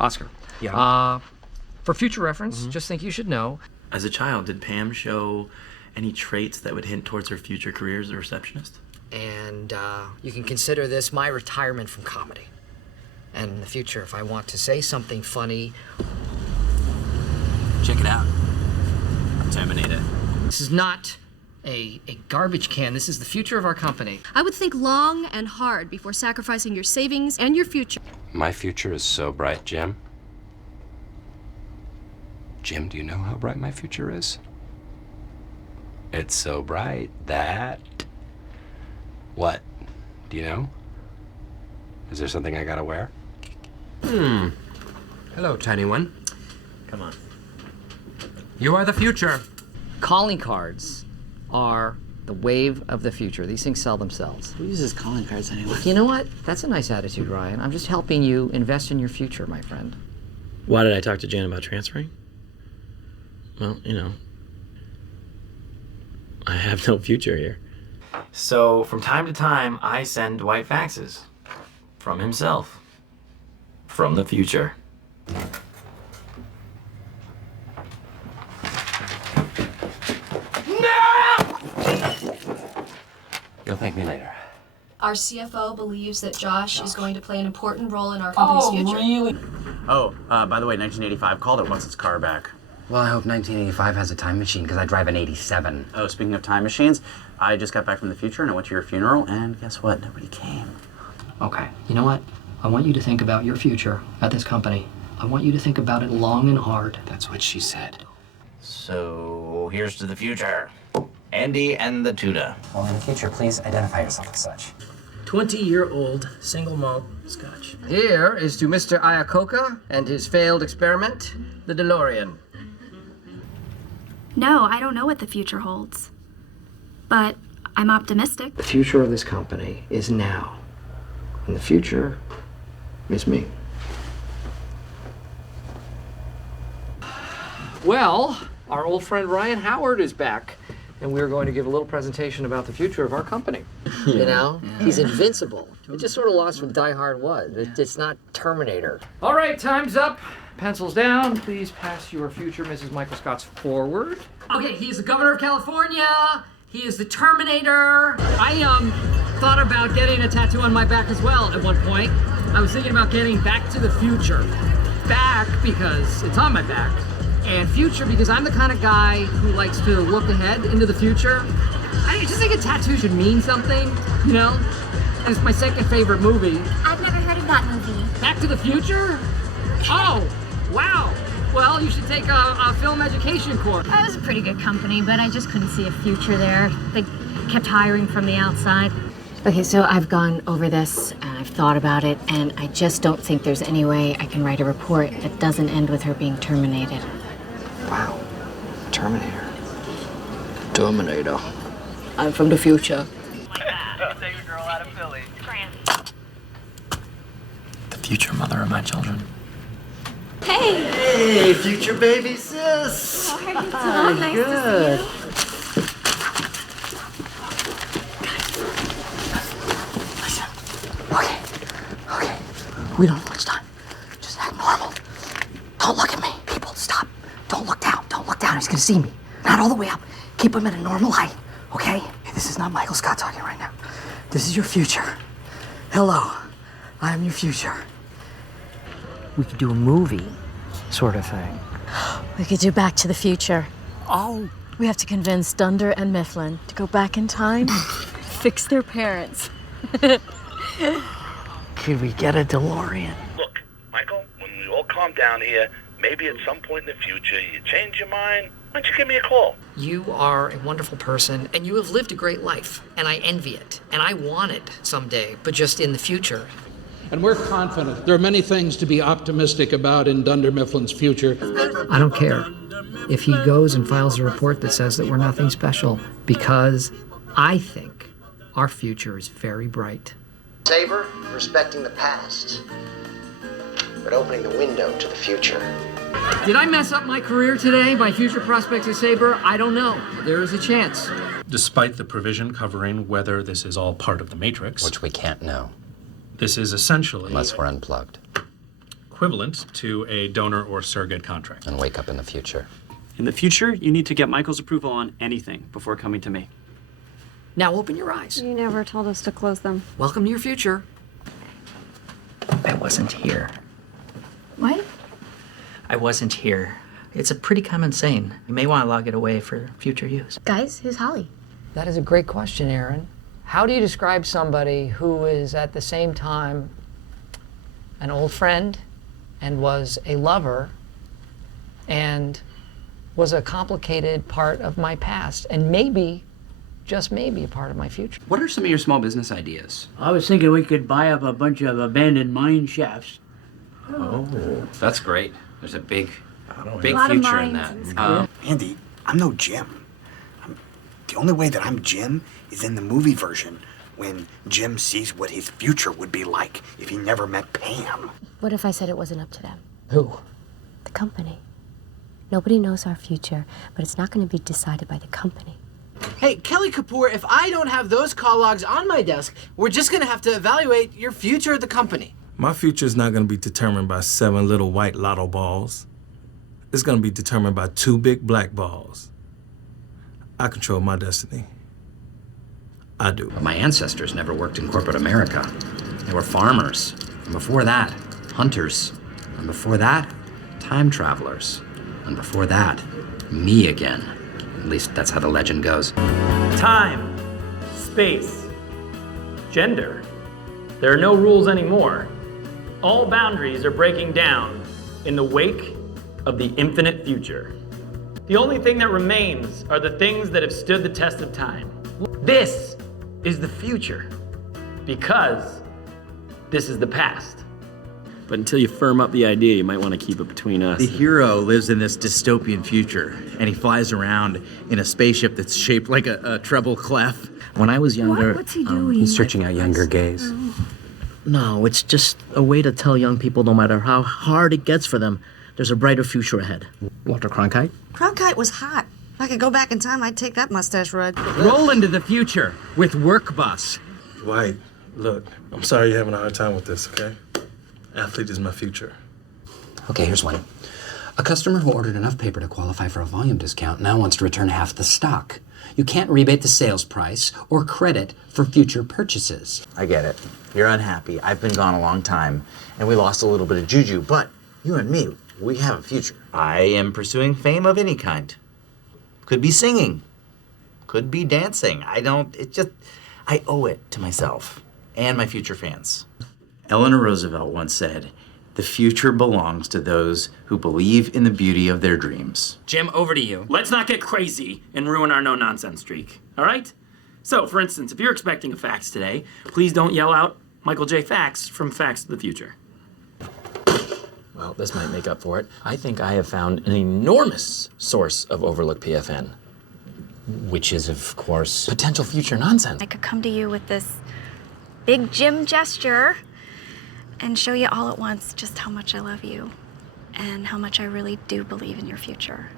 Oscar. Yeah. For future reference, just think you should know. As a child, did Pam show any traits that would hint towards her future career as a receptionist? And you can consider this my retirement from comedy. And in the future, if I want to say something funny... Check it out. Terminator. This is not a garbage can. This is the future of our company. I would think long and hard before sacrificing your savings and your future. My future is so bright, Jim. Jim, do you know how bright my future is? It's so bright that... What? Do you know? Is there something I gotta wear? Hello, tiny one. Come on. You are the future. Calling cards are the wave of the future. These things sell themselves. Who uses calling cards anyway? You know what? That's a nice attitude, Ryan. I'm just helping you invest in your future, my friend. Why did I talk to Jan about transferring? Well, I have no future here. So, from time to time, I send Dwight faxes. From himself. From the future. You'll thank me later. Our CFO believes that Josh is going to play an important role in our company's future. Really? Oh, by the way, 1985 called it wants its car back. Well, I hope 1985 has a time machine, because I drive an 87. Oh, speaking of time machines, I just got back from the future and I went to your funeral, and guess what? Nobody came. Okay, you know what? I want you to think about your future at this company. I want you to think about it long and hard. That's what she said. So, here's to the future. Andy and the tuna. Well, in the future, please identify yourself as such. 20-year-old single malt scotch. Here is to Mr. Iacocca and his failed experiment, the DeLorean. No, I don't know what the future holds. But I'm optimistic. The future of this company is now. And the future is me. Well, our old friend Ryan Howard is back. And we're going to give a little presentation about the future of our company. You know? He's invincible. It just sort of lost from Die Hard was. It's not Terminator. All right, time's up. Pencils down. Please pass your future Mrs. Michael Scott's forward. Okay, he's the governor of California. He is the Terminator. I thought about getting a tattoo on my back as well at one point. I was thinking about getting Back to the Future. Back because it's on my back. And future because I'm the kind of guy who likes to look ahead into the future. I just think a tattoo should mean something, you know? And it's my second favorite movie. I've never heard of that movie. Back to the Future? Oh, wow. Well, you should take a film education course. That was a pretty good company, but I just couldn't see a future there. They kept hiring from the outside. Okay, so I've gone over this and I've thought about it, and I just don't think there's any way I can write a report that doesn't end with her being terminated. Wow. Terminator. Terminator. I'm from the future. Take a girl out of Philly. The future mother of my children. Hey! Hey, future baby sis! How are you doing? Nice Good. to see you. Okay. We don't have much time. Just act normal. Don't look at me. People, stop. Don't look down. Don't look down. He's gonna see me. Not all the way up. Keep him at a normal height, okay? This is not Michael Scott talking right now. This is your future. Hello. I am your future. We could do a movie sort of thing. We could do Back to the Future. Oh. We have to convince Dunder and Mifflin to go back in time, fix their parents. Could we get a DeLorean? Look, Michael, when we all calm down here, maybe at some point in the future you change your mind, why don't you give me a call? You are a wonderful person, and you have lived a great life, and I envy it, and I want it someday, but just in the future. And we're confident. There are many things to be optimistic about in Dunder Mifflin's future. I don't care if he goes and files a report that says that we're nothing special, because I think our future is very bright. Savor respecting the past, but opening the window to the future. Did I mess up my career today by future prospects at Sabre? I don't know. There is a chance. Despite the provision covering whether this is all part of the Matrix, Which we can't know, this is essentially unless we're unplugged equivalent to a donor or surrogate contract. and wake up in the future. In the future, you need to get Michael's approval on anything before coming to me. Now open your eyes. You never told us to close them. Welcome to your future. I wasn't here. What? I wasn't here. It's a pretty common saying. You may want to log it away for future use. Guys, who's Holly? That is a great question, Erin. How do you describe somebody who is at the same time an old friend and was a lover and was a complicated part of my past and maybe, just maybe, a part of my future? What are some of your small business ideas? I was thinking we could buy up a bunch of abandoned mine shafts. Oh, that's great. There's a big A lot of future in mines. that. Andy, I'm no Jim. The only way that I'm Jim is in the movie version when Jim sees what his future would be like if he never met Pam. What if I said it wasn't up to them? Who? The company. Nobody knows our future, but it's not going to be decided by the company. Hey, Kelly Kapoor, if I don't have those call logs on my desk, we're just gonna have to evaluate your future at the company. My future is not going to be determined by 7 little white lotto balls. It's going to be determined by 2 big black balls. I control my destiny. I do. But my ancestors never worked in corporate America. They were farmers. And before that, hunters. And before that, time travelers. And before that, me again. At least that's how the legend goes. Time, space, gender. There are no rules anymore. All boundaries are breaking down in the wake of the infinite future. The only thing that remains are the things that have stood the test of time. This is the future, because this is the past. But until you firm up the idea, you might want to keep it between us. The hero lives in this dystopian future, and he flies around in a spaceship that's shaped like a treble clef. When I was younger... What's he doing? He's searching out younger gays. No, it's just a way to tell young people no matter how hard it gets for them, there's a brighter future ahead. Walter Cronkite? Cronkite was hot. If I could go back in time, I'd take that mustache ride. Roll into the future with Work Bus. Dwight, look, I'm sorry you're having a hard time with this, okay? Athlete is my future. Okay, here's one. A customer who ordered enough paper to qualify for a volume discount now wants to return half the stock. You can't rebate the sales price or credit for future purchases. I get it. You're unhappy. I've been gone a long time, and we lost a little bit of juju, but you and me, we have a future. I am pursuing fame of any kind. Could be singing. Could be dancing. I owe it to myself and my future fans. Eleanor Roosevelt once said, "The future belongs to those who believe in the beauty of their dreams." Jim, over to you. Let's not get crazy and ruin our no-nonsense streak, all right? So, for instance, if you're expecting a fax today, please don't yell out Michael J. Fax from Facts to the Future. Well, this might make up for it. I think I have found an enormous source of overlooked PFN. Which is, of course, potential future nonsense. I could come to you with this big Jim gesture and show you all at once just how much I love you and how much I really do believe in your future.